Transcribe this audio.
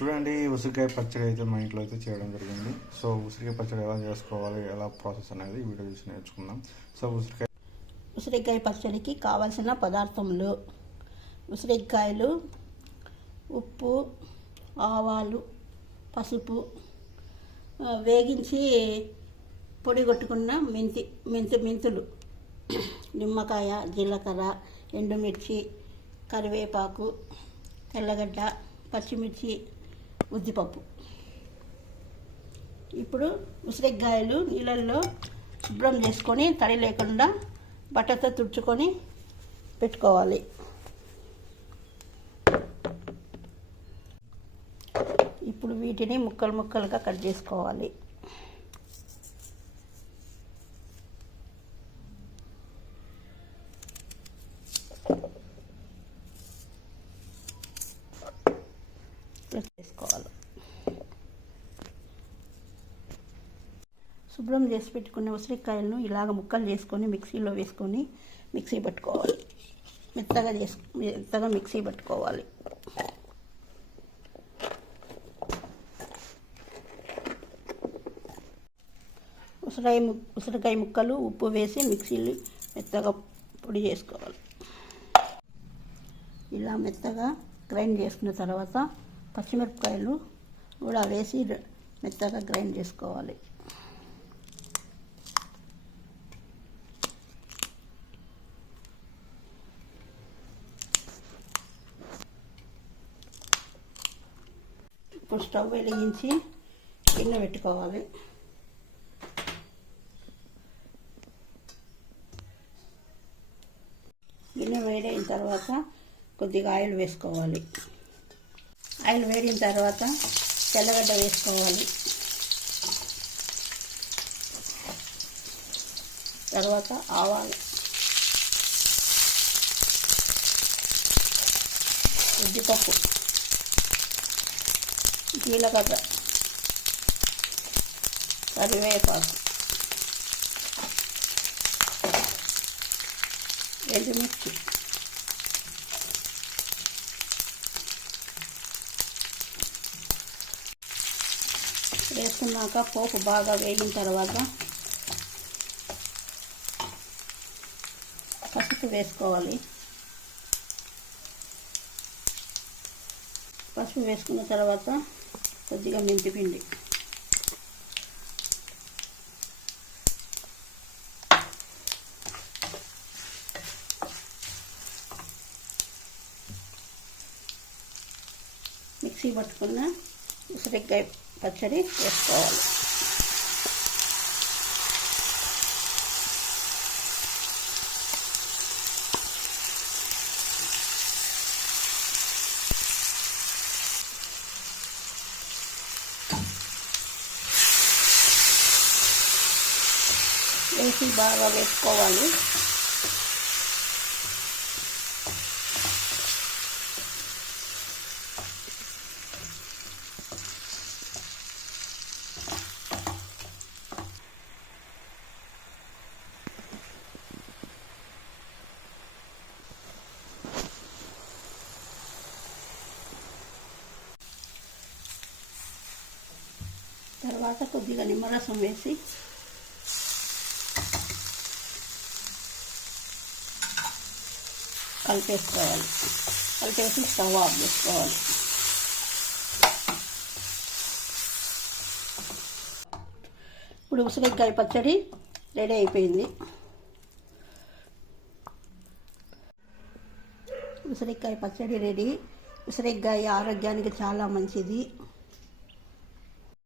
చూడండి, ఉసిరికాయ పచ్చడి అయితే మా ఇంట్లో అయితే చేయడం జరిగింది. సో ఉసిరికాయ పచ్చడి ఎలా చేసుకోవాలి, ఎలా ప్రాసెస్ అనేది వీడియో చూసి నేర్చుకుందాం. సో ఉసిరికాయ పచ్చడికి కావాల్సిన పదార్థములు: ఉసిరికాయలు, ఉప్పు, ఆవాలు, పసుపు, వేగించి పొడి కొట్టుకున్న మెంతులు, నిమ్మకాయ, జీలకర్ర, ఎండుమిర్చి, కరివేపాకు, తెల్లగడ్డ, పచ్చిమిర్చి, ఉద్దిపప్పు. ఇప్పుడు ఉసిరికాయలు నీళ్ళల్లో శుభ్రం చేసుకొని తడి లేకుండా బట్టతో తుడుచుకొని పెట్టుకోవాలి. ఇప్పుడు వీటిని ముక్కలుగా కట్ చేసుకోవాలి. శుభ్రం చేసి పెట్టుకున్న ఉసిరికాయలను ఇలాగ ముక్కలు చేసుకొని మిక్సీలో వేసుకొని మిక్సీ పట్టుకోవాలి. మెత్తగా మిక్సీ పట్టుకోవాలి. ఉసిరికాయ ముక్కలు ఉప్పు వేసి మిక్సీలో మెత్తగా పొడి చేసుకోవాలి. ఇలా మెత్తగా గ్రైండ్ చేసుకున్న తర్వాత పచ్చిమిరపకాయలు కూడా వేసి మెత్తగా గ్రైండ్ చేసుకోవాలి. ఇప్పుడు స్టవ్ వెలిగించి గిన్నె పెట్టుకోవాలి. గిన్నె వేడైన తర్వాత కొద్దిగా ఆయిల్ వేసుకోవాలి. ఆయిల్ వేడిన తర్వాత తెల్లగడ్డ వేసుకోవాలి. తర్వాత ఆవాలు, ఉద్దిపప్పు, జీలకర్ర, కరివేపాకు, ఎండుమిర్చి, వేసుకున్నాక పోపు బాగా వేగిన తర్వాత పసుపు వేసుకోవాలి. పసుపు వేసుకున్న తర్వాత కొద్దిగా మెంతిపిండి, మిక్సీ పట్టుకున్న ఉసిరికాయ పచ్చడి వేసుకోవాలి. వేసి బాగా వేసుకోవాలి. తర్వాత కొద్దిగా నిమ్మరసం వేసి కలిపేసి స్టవ్ ఆఫ్ చేసుకోవాలి. ఇప్పుడు ఉసిరికాయ పచ్చడి రెడీ అయిపోయింది. ఉసిరికాయ పచ్చడి రెడీ. ఉసిరికాయ ఆరోగ్యానికి చాలా మంచిది.